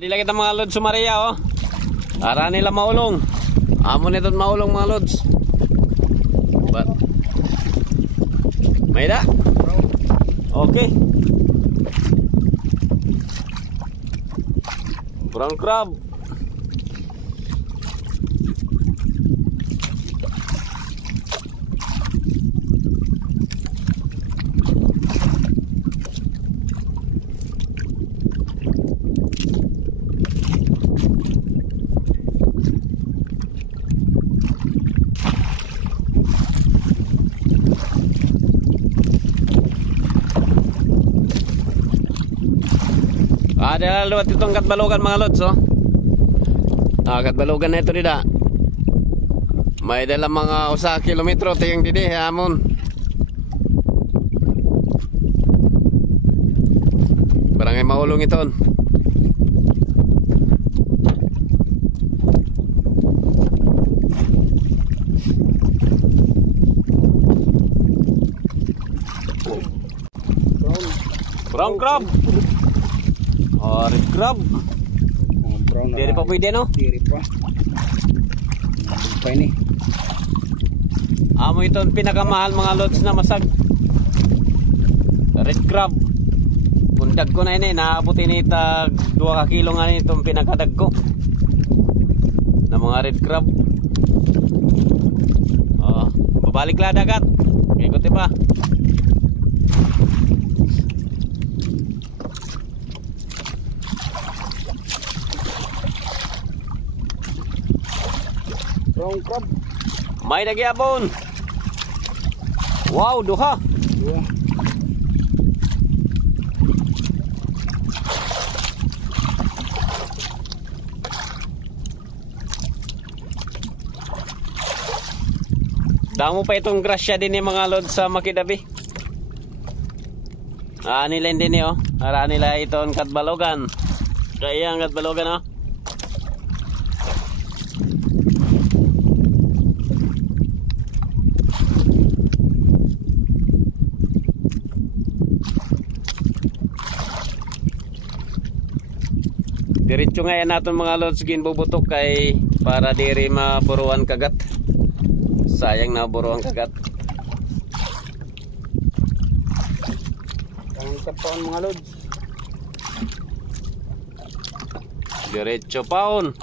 Dila kita mga lods sumaria oh. Ara nila maulong. Amo nito maulong mga lods. But may da? Okay. Brown crab. Ada luat itong katbalogan mga lods oh. Katbalogan na ito dida. May dala mga usa kilometro tiyang didi hamon. Barangay maulong iton. Brown crab. Oh, red crab. Diri pa pwede no? Diri pa. Pa ini. Amo ito pinakamahal mga lods na masag. Red crab. Pundag ko na ini, naabot ini tag 2 ka kilo nga ni itong pinakadag ko. Na mga red crab. Oh, babalik la dagat. Ikuti pa. Brown crab. May nagyabon. Wow, duha. Dua. Damo pa itong grasya din ni mga lods sa Makidabi. Nila din ni oh. Ara nila itong katbalogan. Kaya ang katbalogan oh. Diretso nga yan natin mga lods ginbubutok kay para diri maburuan kagat. Sayang na buruan kagat. Ang kapaon mga lods. Diretso paon.